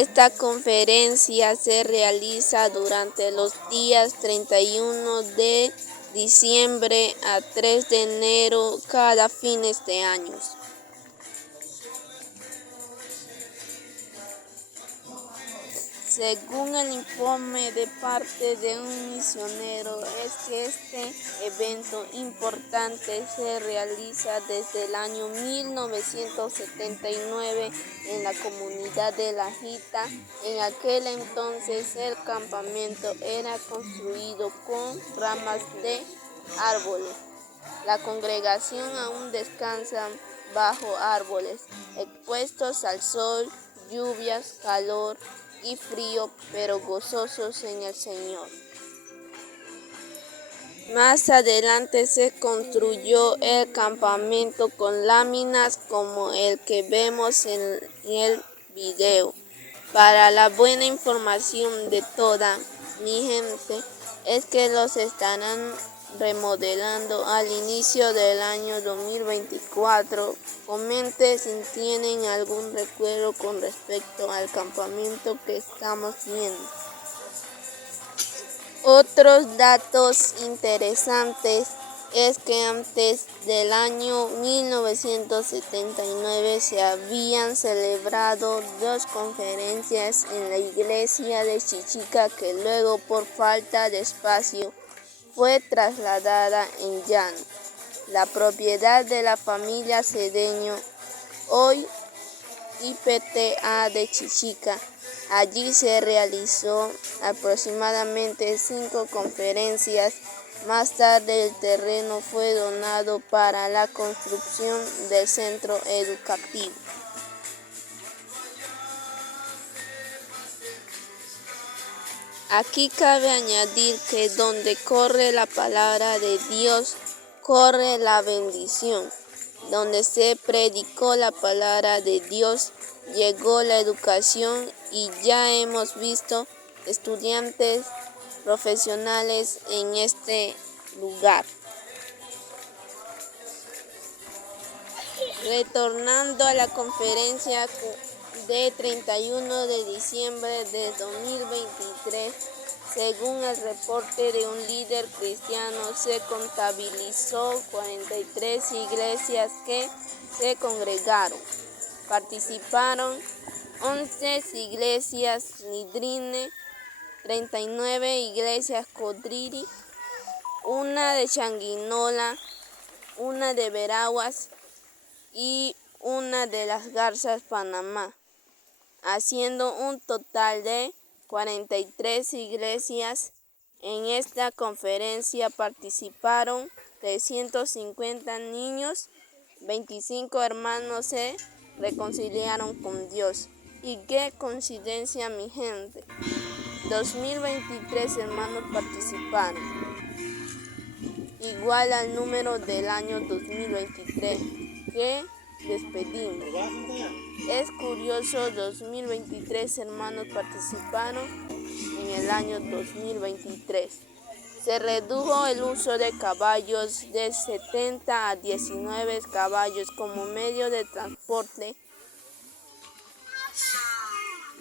Esta conferencia se realiza durante los días 31 de diciembre a 3 de enero cada fines de año. Según el informe de parte de un misionero, es que este evento importante se realiza desde el año 1979 en la comunidad de La Jita. En aquel entonces el campamento era construido con ramas de árboles. La congregación aún descansa bajo árboles, expuestos al sol, lluvias, calor y frío, pero gozosos en el Señor. Más adelante se construyó el campamento con láminas como el que vemos en el video. Para la buena información de toda mi gente, es que los estarán remodelando al inicio del año 2024. Comente si tienen algún recuerdo con respecto al campamento que estamos viendo. Otros datos interesantes es que antes del año 1979 se habían celebrado 2 conferencias en la iglesia de Chichica, que luego por falta de espacio fue trasladada en llano, la propiedad de la familia Cedeño, hoy IPTA de Chichica. Allí se realizó aproximadamente 5 conferencias. Más tarde el terreno fue donado para la construcción del centro educativo. Aquí cabe añadir que donde corre la palabra de Dios, corre la bendición. Donde se predicó la palabra de Dios, llegó la educación y ya hemos visto estudiantes profesionales en este lugar. Retornando a la conferencia de 31 de diciembre de 2023, según el reporte de un líder cristiano, se contabilizó 43 iglesias que se congregaron. Participaron 11 iglesias Nidrine, 39 iglesias Codriri, una de Changuinola, una de Veraguas y una de Las Garzas, Panamá, haciendo un total de 43 iglesias. En esta conferencia participaron 350 niños, 25 hermanos se reconciliaron con Dios. Y qué coincidencia, mi gente, 2023 hermanos participaron, igual al número del año 2023 que despedimos. Es curioso, 2023 hermanos participaron en el año 2023. Se redujo el uso de caballos de 70 a 19 caballos como medio de transporte,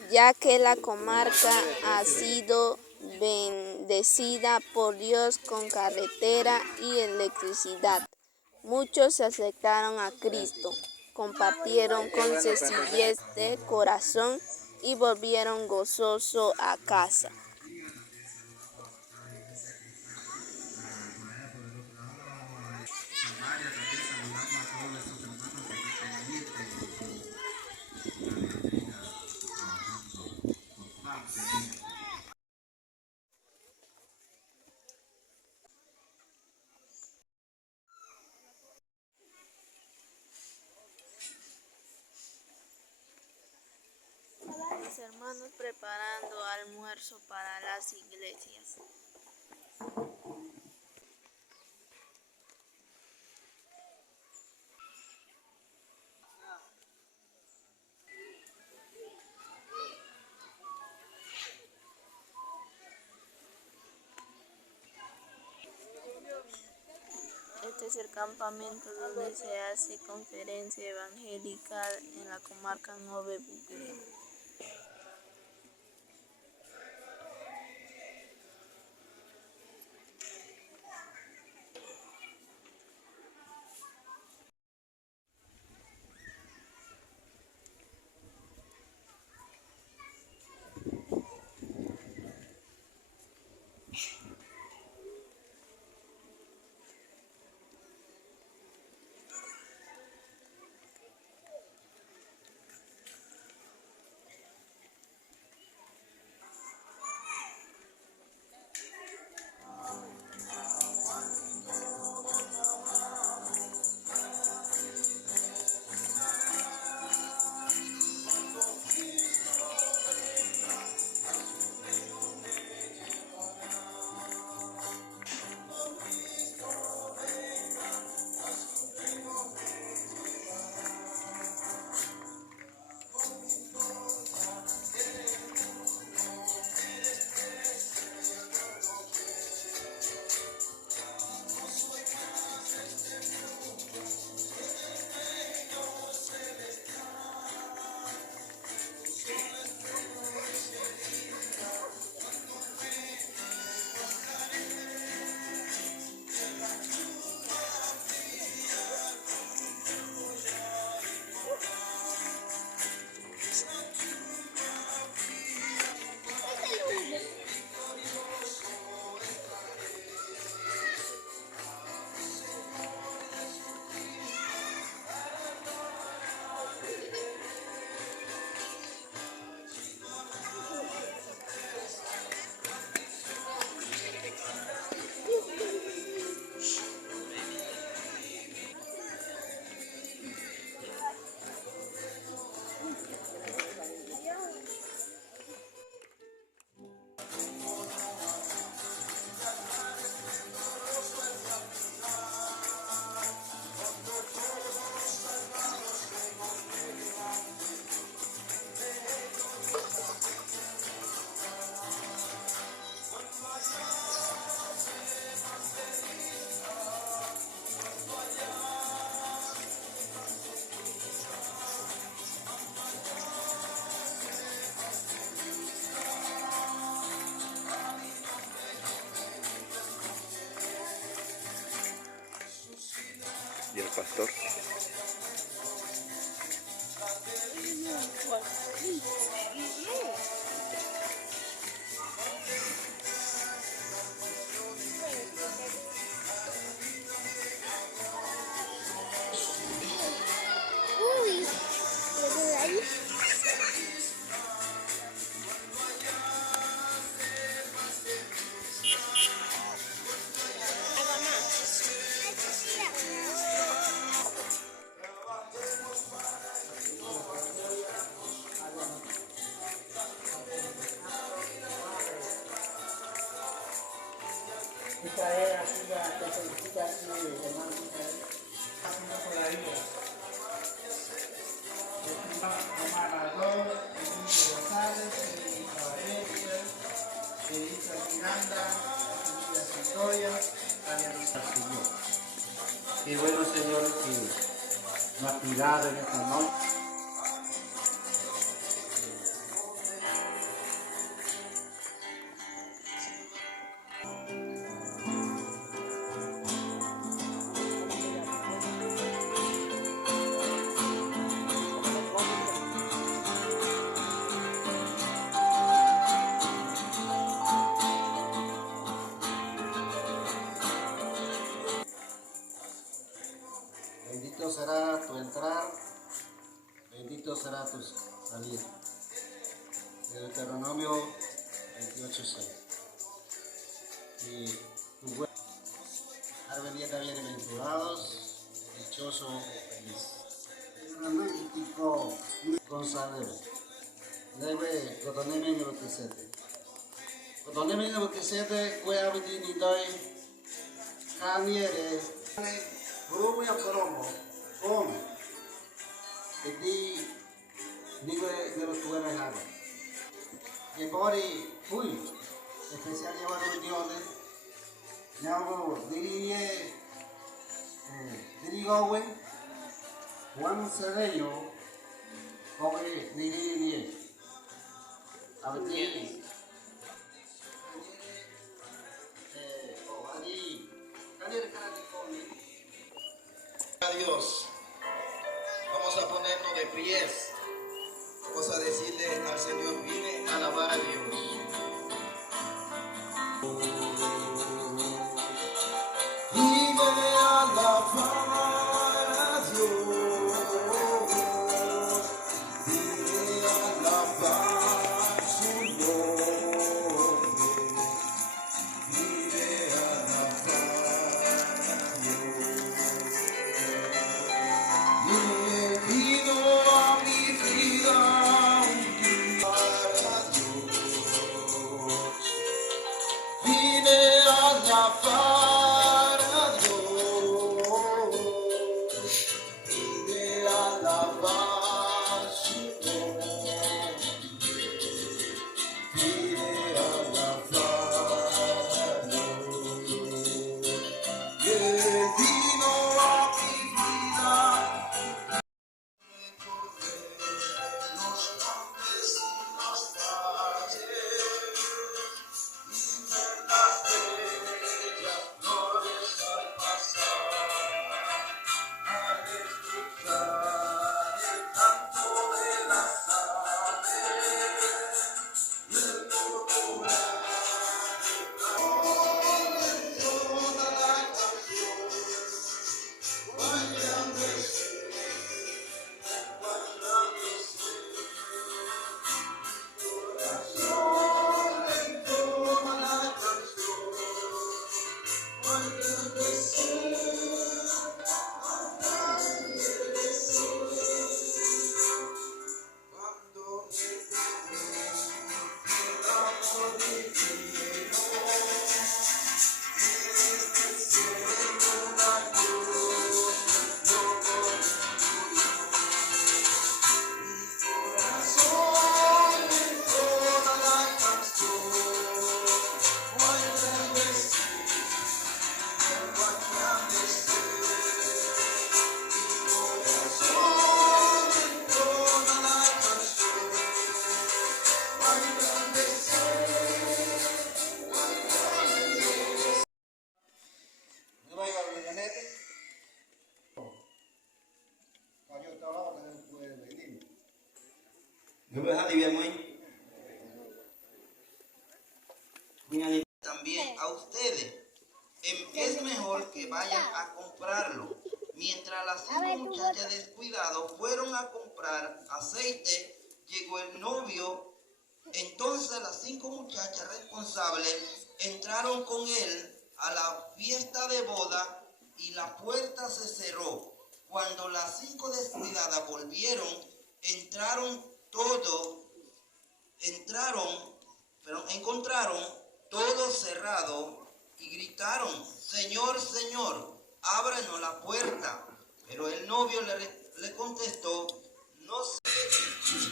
ya que la comarca ha sido bendecida por Dios con carretera y electricidad. Muchos se acercaron a Cristo, compartieron con sencillez de corazón y volvieron gozosos a casa. Mis hermanos preparando almuerzo para las iglesias. Este es el campamento donde se hace conferencia evangélica en la comarca Nove Bugre. pastor. Uy, ahí. Esta es aquí la felicita aquí de hermano Misael. Haciendo por la vida. Omar Arador, Emilio González, Caballero, Elisa Miranda, Silvia Santoya, Tania Rosa Señor. Qué bueno, Señor, que nos ha cuidado en esta noche. Bendito será tu entrar, bendito será tu salir. Deuteronomio 28:6. Y tu pueblo, arbendieta bienaventurados, dichoso, feliz. Analítico González. Debe kotoneme ni bakisete. Kotoneme ni bakisete kwe abdi ni doi kaniere. Grupo ya promo, come, e di dello tuo regalo. E poi qui, speciali a riunione, andiamo dirigowe, Juan Cedeño, come dirigere. Avete a Dios. Vamos a ponernos de pies. Vamos a decirle al Señor, vine a alabar a Dios. Vine a alabar a Dios. Vine a alabar su nombre. Vine a alabar a Dios. Vino a mi vida un día para Dios. Vine a alabar a Dios. Vine a alabar su nombre. Vine a alabar a Dios. Que vino a mi vida. también a ustedes. Es mejor que vayan a comprarlo. Mientras las 5 muchachas descuidadas fueron a comprar aceite, llegó el novio. Entonces las 5 muchachas responsables entraron con él a la fiesta de boda y la puerta se cerró. Cuando las 5 descuidadas volvieron, encontraron todo cerrado y gritaron: Señor, Señor, ábranos la puerta. Pero el novio le contestó: no sé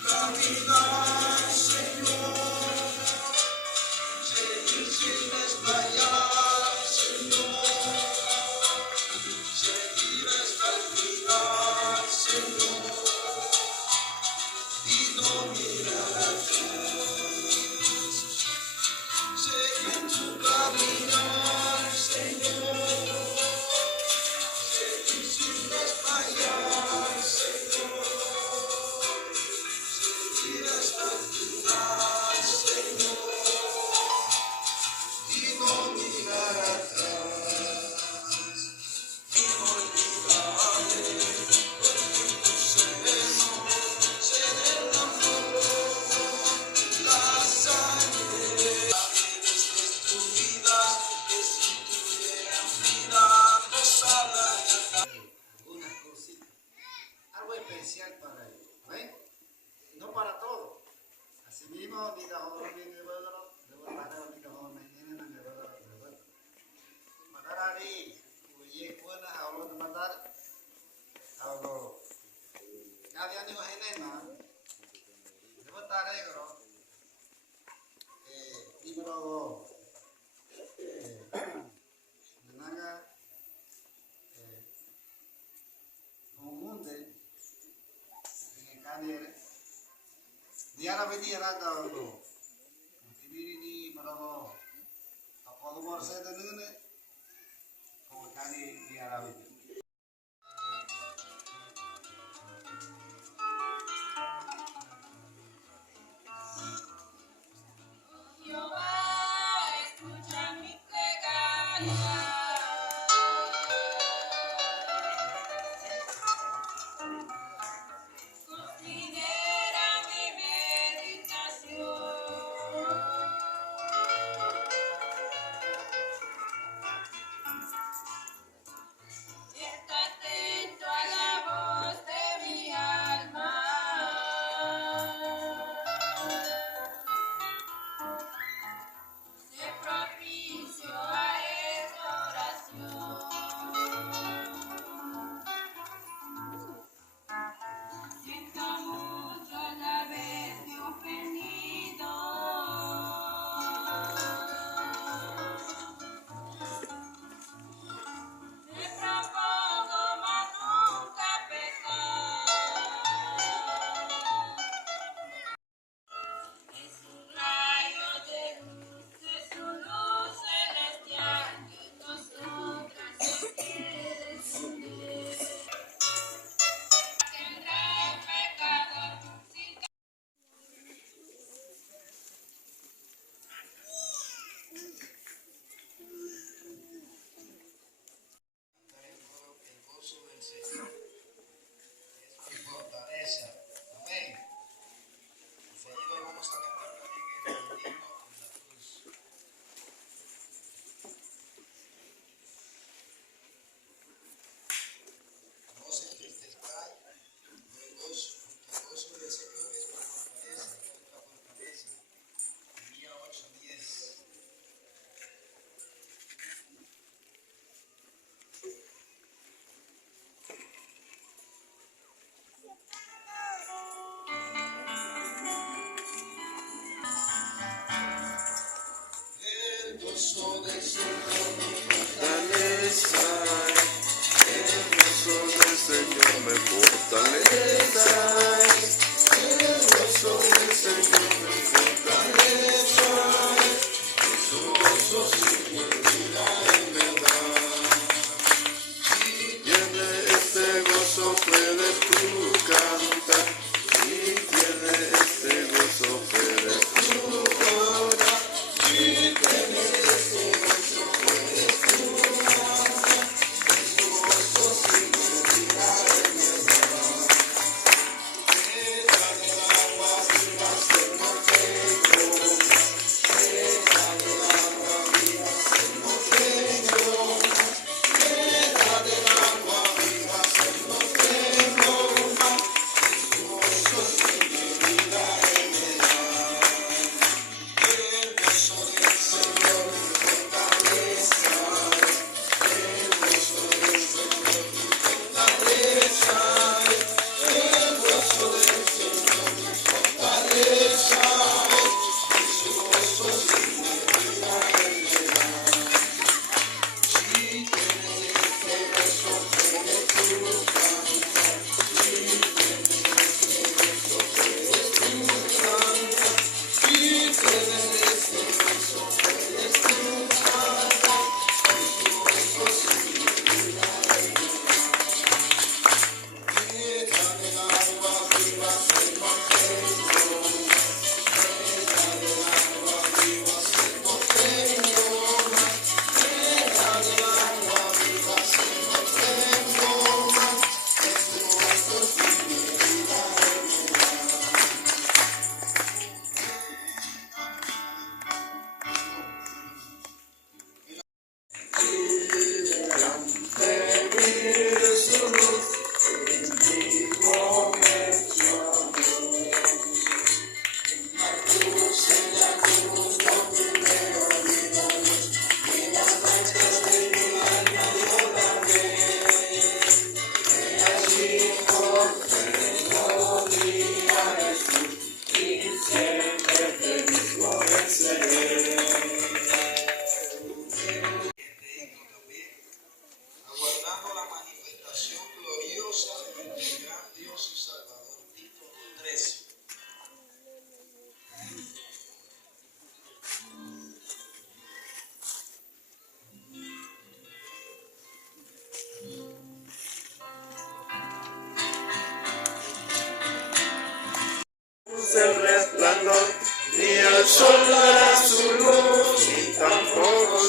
caminar, Señor, seguir sin desmayar, Señor, seguir hasta el final, Señor, y no mirar atrás, seguir tu caminar, Señor, seguir sin desmayar, Señor, seguir hasta el final, Señor, y no mirar atrás, inolvidable, en tu seno se derramó la sangre. Destruidas que si tuvieran vida no sabrán. Algunas cositas, algo especial para ellos, ¿ven? No para todos. Así mismo, ni la joven ni de verdad, de verdad, ni la joven ni de verdad, de verdad. Matar a mí, oye, buena, hablo de matar, hablo. Nadie ni imaginé, de verdad, negro. Número 2. Nanga Mungunde, en Canere, Diana venía dando Tibiri Maraho, Apollo Morse de Nune, como Cani Diana venía.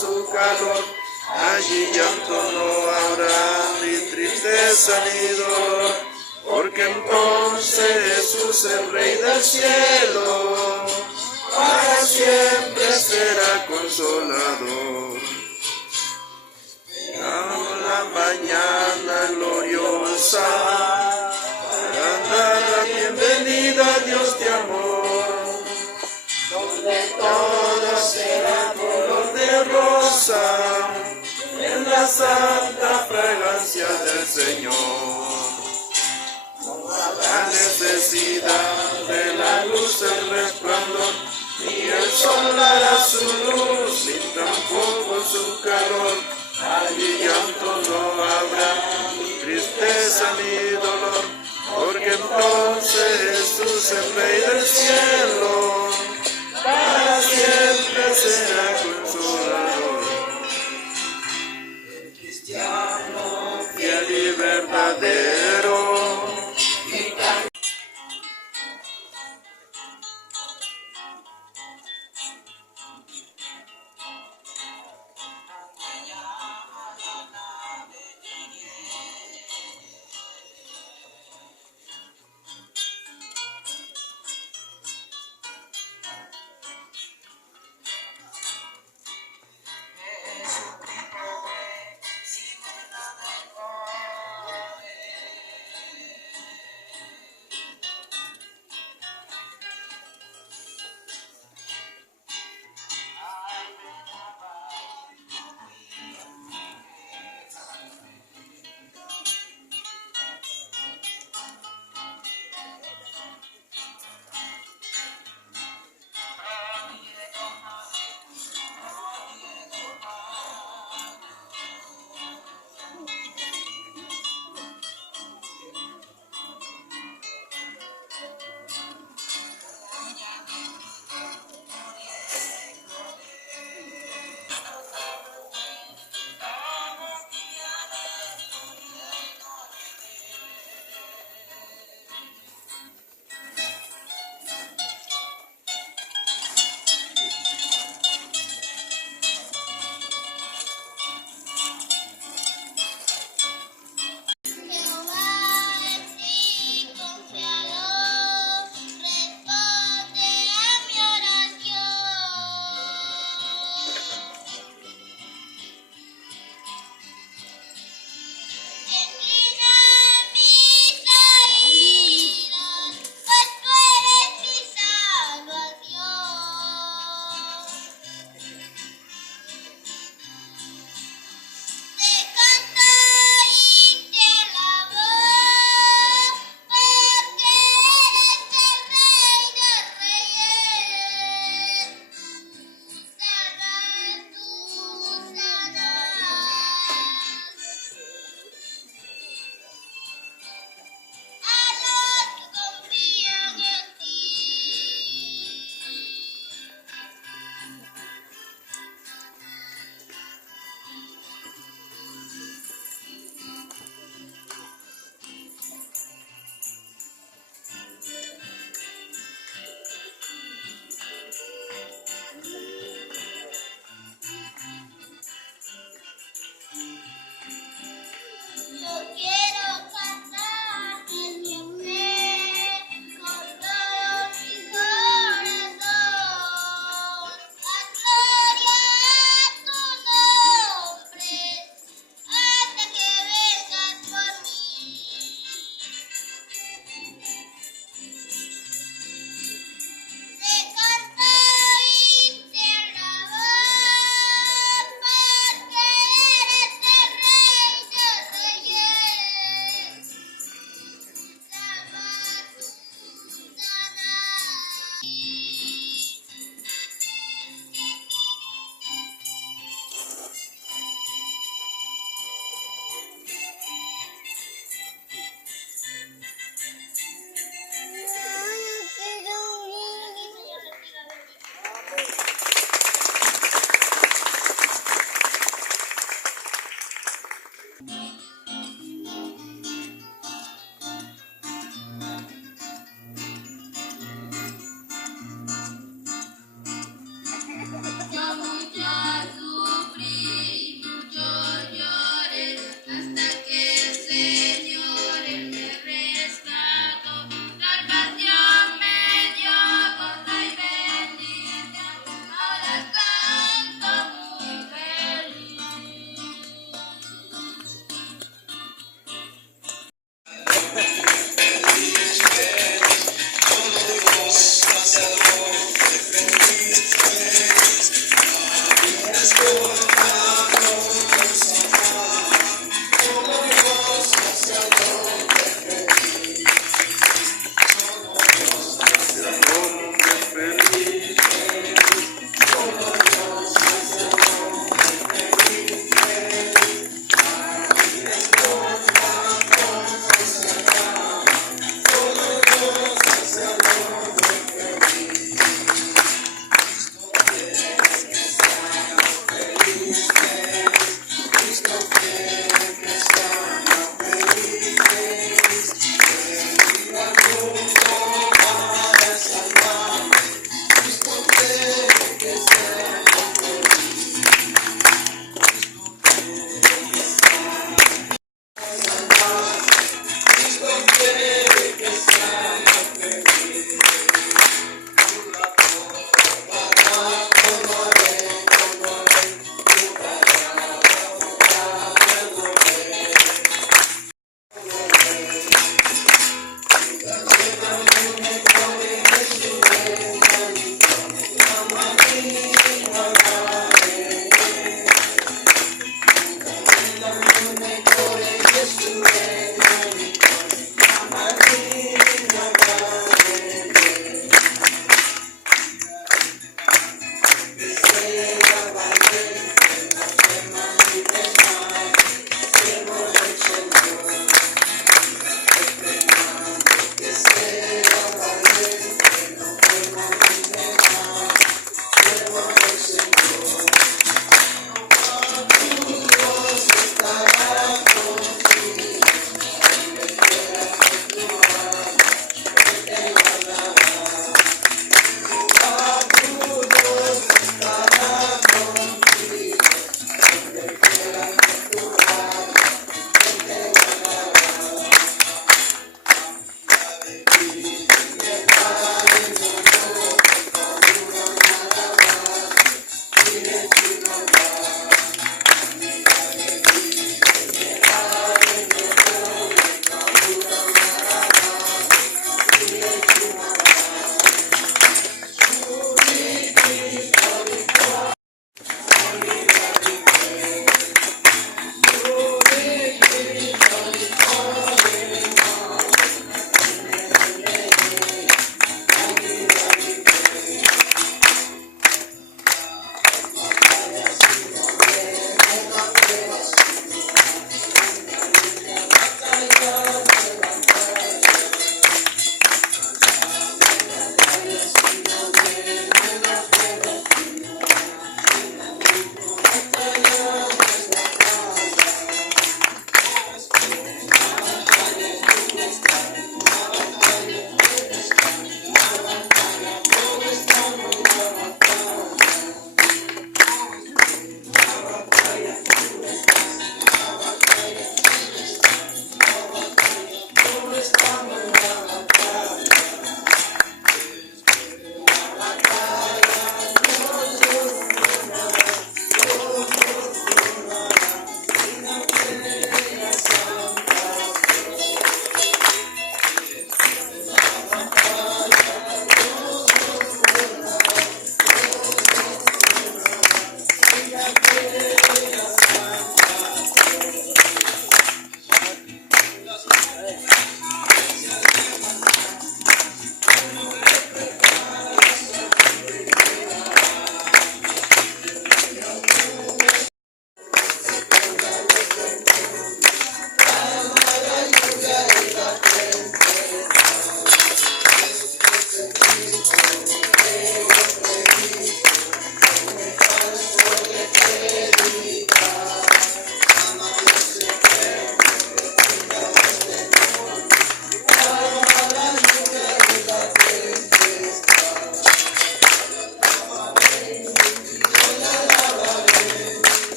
su calor. Allí llanto no habrá, ni tristeza ni dolor, porque entonces Jesús, el Rey del cielo, para siempre será consolador. Esperamos la mañana gloriosa, para dar la bienvenida a Dios de amor, donde todo será color de rosa, en la santa fragancia del Señor. No habrá necesidad de la luz, el resplandor, ni el sol dará su luz, ni tampoco su calor. Allí llanto no habrá, ni tristeza ni dolor, porque entonces Jesús, el Rey del cielo, para siempre será consolador. El cristiano fiel y verdadero,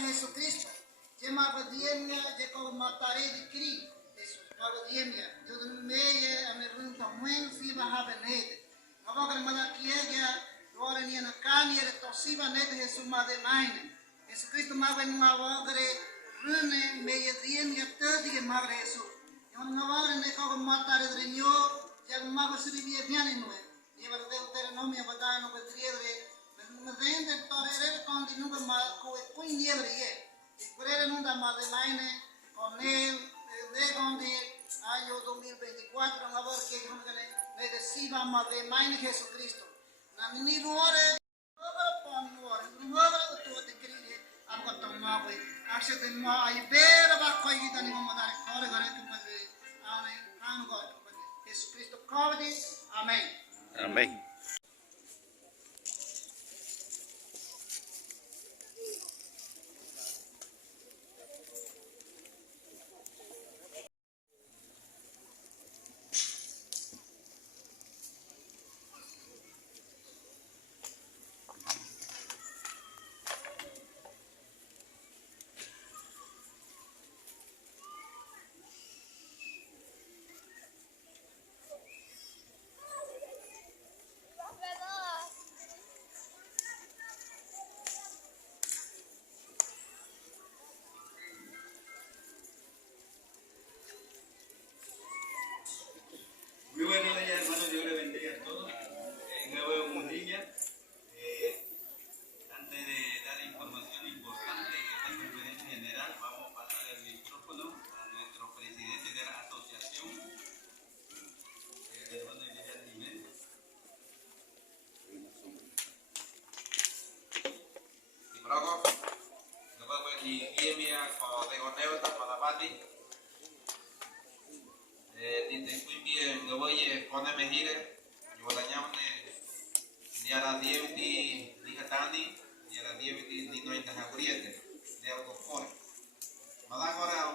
Jesucristo, je mag diemia, je ko matare di kri, Yesus, mag diemia, yo de meye a me runta muen si va ha benete, mag mala kiegia, ora ni na kani re tosiba nete Jesu mag de maine, Jesucristo mag ben magre rune meye diemia tedi mag Jesu, yo no va ne ko matare de nyo, ya mag se di biane no, lleva de Deuteronomio badano que triedre me vende torere con di nunca ma come qui nieve ye e querere nunca ma de maine con él de con di año 2024 a ver que ne decida ma de maine Jesucristo na ni ruore ora pon ruore ruore to te cride am ko tomma we ashe de ma ai bera ba ko yi tani mo dare kore gare tu pa de ane an go Jesucristo kodi amen Amén. Muy buenos días, hermanos. Dios les bendiga a todos. Nuevo Mundilla. Antes de dar información importante en esta conferencia general, vamos a pasar el micrófono a nuestro presidente de la asociación, el hermano Elías Jiménez. Di Brogo, dopo di Giemia con Dego Neuta, Padapati, di quindi Ngoye Kone Mehire, Yuvalanyamne, Niara Dieviti, Nihatani, Niara Dieviti, Nino Intahaguriete, Neo Kore. Malagora,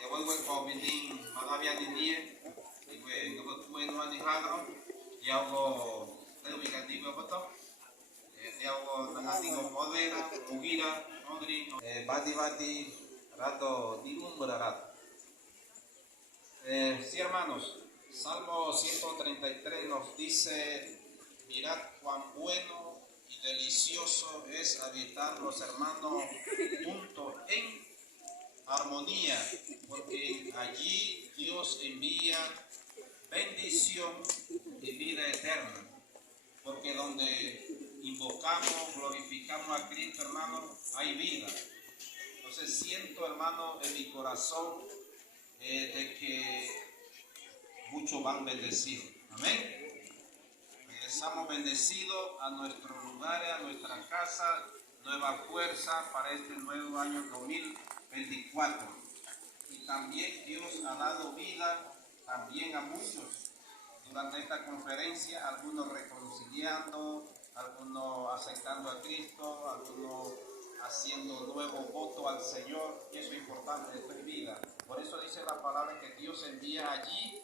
Ngoye Kobitin, Malavia Ninie, Ngoye Kuenwani Hagro, Yago, Ubicativo Poto. Diago nangatingo modera, ugira, nodri, bati rato dimumbra rato. Sí, hermanos, Salmo 133 nos dice: mirad cuán bueno y delicioso es habitar los hermanos juntos en armonía, porque allí Dios envía bendición y vida eterna. Porque donde invocamos, glorificamos a Cristo, hermano, hay vida. Entonces siento, hermano, en mi corazón de que muchos van bendecidos. Amén. Regresamos bendecidos a nuestros lugares, a nuestra casa, nueva fuerza para este nuevo año 2024. Y también Dios ha dado vida también a muchos durante esta conferencia, algunos reconciliando, algunos aceptando a Cristo, algunos haciendo nuevo voto al Señor, y eso es importante, esto es vida. Por eso dice la palabra que Dios envía allí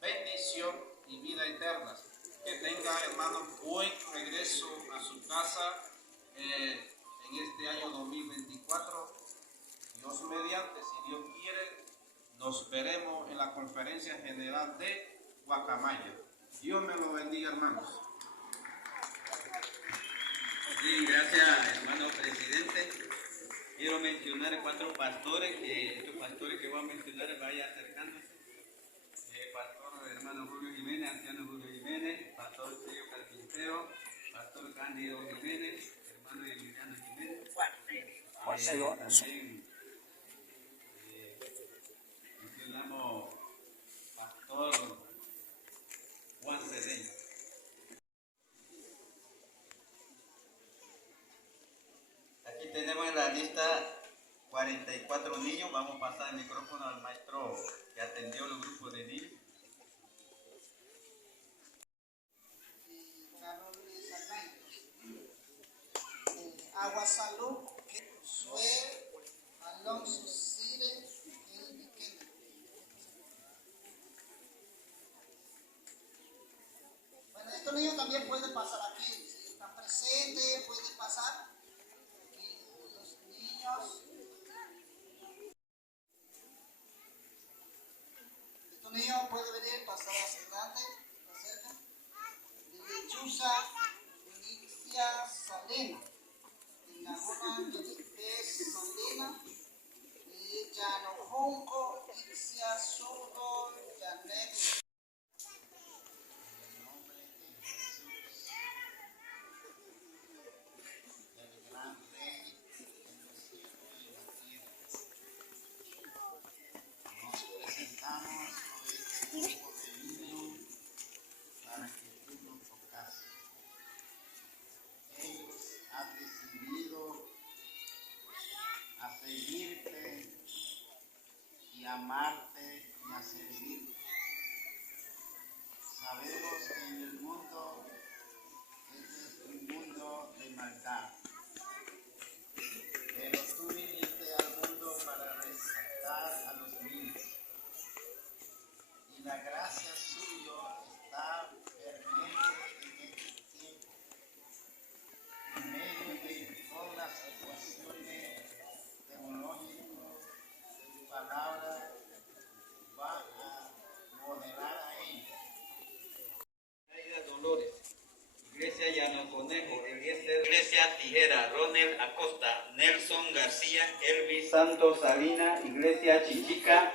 bendición y vida eterna. Que tenga, hermanos, buen regreso a su casa en este año 2024. Dios mediante, si Dios quiere, nos veremos en la conferencia general de Guacamaya. Dios me lo bendiga, hermanos. Sí, gracias, hermano presidente. Quiero mencionar 4 pastores, estos pastores que voy a mencionar vaya acercándose. Pastor hermano Julio Jiménez, anciano Julio Jiménez, pastor Sergio Carpintero, pastor Cándido Jiménez, hermano Emiliano Jiménez. También mencionamos pastor Juan Cedeño. Aquí tenemos en la lista 44 niños. Vamos a pasar el micrófono al maestro que atendió los grupos de niños. Agua Salud, Suel, Alonso Cire, el Viqueño. Bueno, estos niños también pueden pasar aquí, si están presentes, pueden pasar. Aquí los niños. Estos niños pueden venir, pasar hacia adelante, acerca. De Lechuza, Inicia Salena. Naguna Yedipes Solena, Llano Junco, Ixia Surdo, Yanet. En nombre de Jesús, el gran Rey de los cielos y la tierra, nos presentamos hoy este grupo de niños para que tú nos tocases. Ellos han decidido a seguirte y amarte y a servirte. Sabemos que en el mundo este es un mundo de maldad, pero tú viniste al mundo para rescatar a los niños y la gracia suya está permanente en este tiempo. En medio de todas las situaciones tecnológicas, tu palabra va a modelar a ellos. Aida Dolores, Iglesia Llano Conejo, Iglesia Tijera, Ronel Acosta, Nelson García, Elvis Santos Salina, Iglesia Chichica,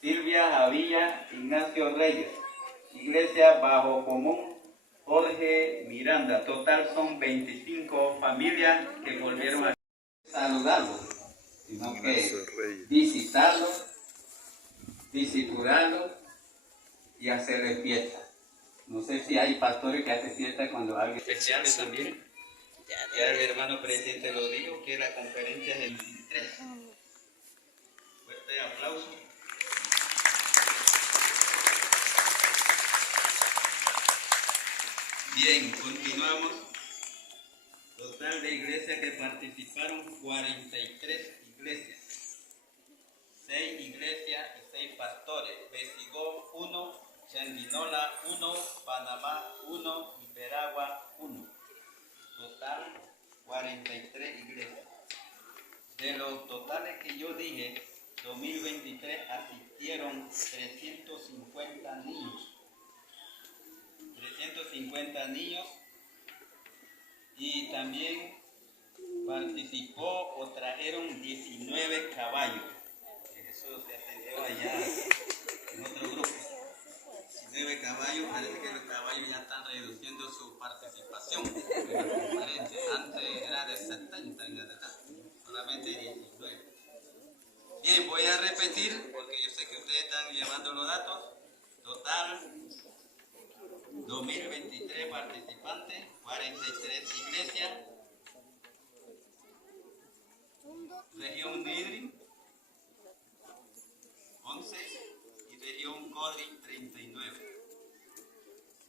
Silvia Javilla, Ignacio Reyes, Iglesia Bajo Común, Jorge Miranda. Total son 25 familias que volvieron a saludarlos, sino que visitarlos, discipularlos y hacerles fiesta. No sé si hay pastores que hacen fiesta cuando alguien especiales también. Ya el hermano presidente lo dijo, que la conferencia es el 23. Fuerte aplauso. Bien, continuamos. Total de iglesias que participaron, 43 iglesias. 6 iglesias y 6 pastores. Besigó 1, Changuinola 1, Panamá 1, Nicaragua 1. Total 43 iglesias. De los totales que yo dije, 2023 asistieron 350 niños. 350 niños, y también participó o trajeron 19 caballos. Eso se atendió allá en otro grupo. 19 caballos, parece que los caballos ya están reduciendo su participación en la conferencia. Antes era de 70 en realidad, solamente 19. Bien, voy a repetir porque yo sé que ustedes están llevando los datos. Total 2023 participantes, 43 iglesias, región Nidri 11 y región Codri 39,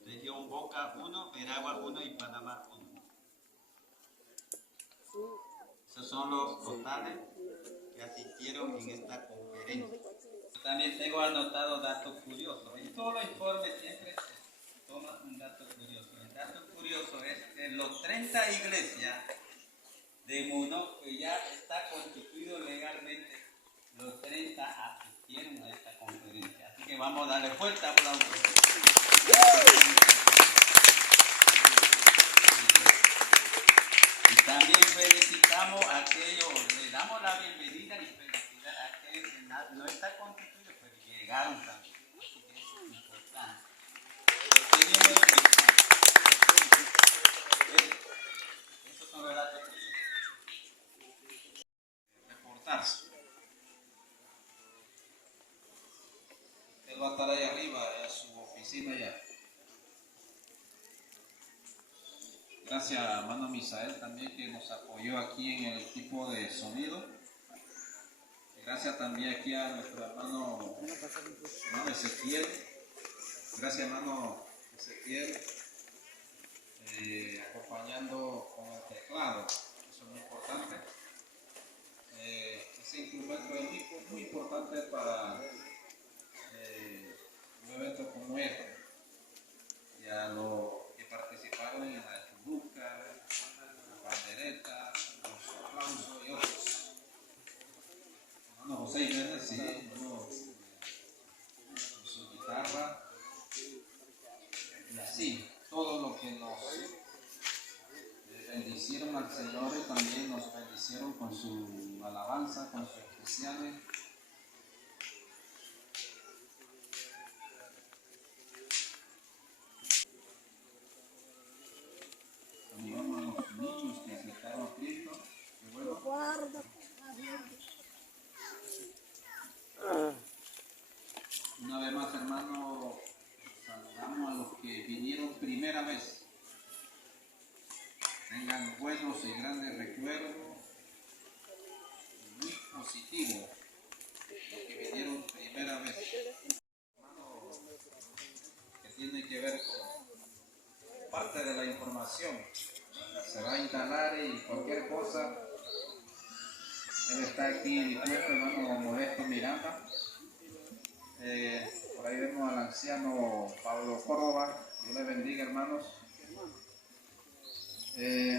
región Boca 1, Veragua 1 y Panamá 1. Esos son los totales que asistieron en esta conferencia. También tengo anotado datos curiosos. En todos los informes siempre toma un dato curioso. El dato curioso es que los 30 iglesias de Muno, que ya está constituido legalmente, los 30 asistieron a esta conferencia. Así que vamos a darle fuerte aplauso. Gracias a hermano Misael también que nos apoyó aquí en el equipo de sonido. Gracias también aquí a nuestro hermano Ezequiel. Gracias hermano Ezequiel, acompañando con el teclado. Eso es muy importante. Ese instrumento es muy importante para un evento como este. Y a los que participaron en la churruca, la pandereta, los aplausos y otros. Hermano José Jiménez, sí, con su guitarra. Y así, todo lo que nos bendicieron al Señor y también nos bendicieron con su alabanza, con sus especiales. Saludamos a los niños que aceptaron a Cristo. Qué bueno. Una vez más, hermano, saludamos a los que vinieron primera vez. Tengan buenos y grandes recuerdos, muy positivos, los que vinieron primera vez. Hermano, que tiene que ver con parte de la información. Se va a instalar y cualquier cosa, él está aquí dispuesto, hermano Modesto Miranda. Por ahí vemos al anciano Pablo Córdoba. Dios le bendiga, hermanos.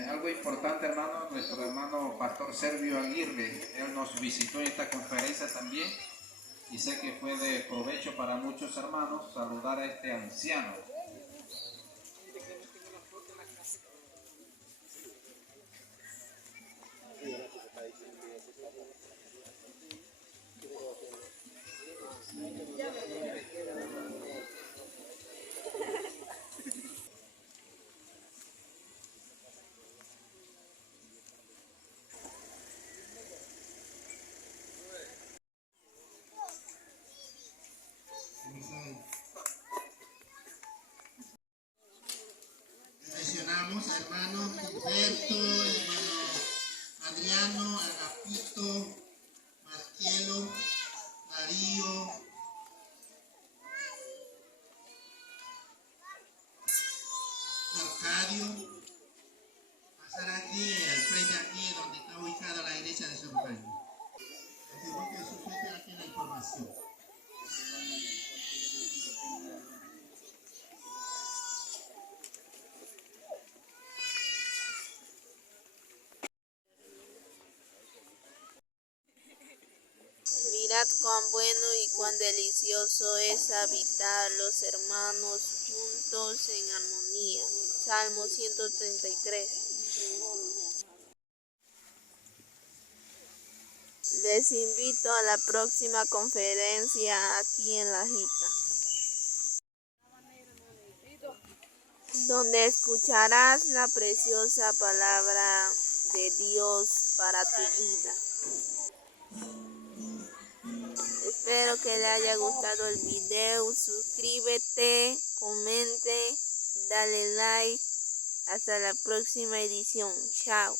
Algo importante, hermano, nuestro hermano Pastor Servio Aguirre, él nos visitó en esta conferencia también y sé que fue de provecho para muchos hermanos saludar a este anciano. Mencionamos a hermano Gilberto, hermano Adriano, Agapito, Marquielo, Darío, Arcadio. Pasar aquí, al frente aquí, donde está ubicada la iglesia de San Juan. Así que sujete aquí la información. Mirad cuán bueno y cuán delicioso es habitar los hermanos juntos en armonía. Salmo 133. Les invito a la próxima conferencia aquí en La Jita, donde escucharás la preciosa palabra de Dios para tu vida. Espero que le haya gustado el video. Suscríbete, comente, dale like. Hasta la próxima edición. Chao.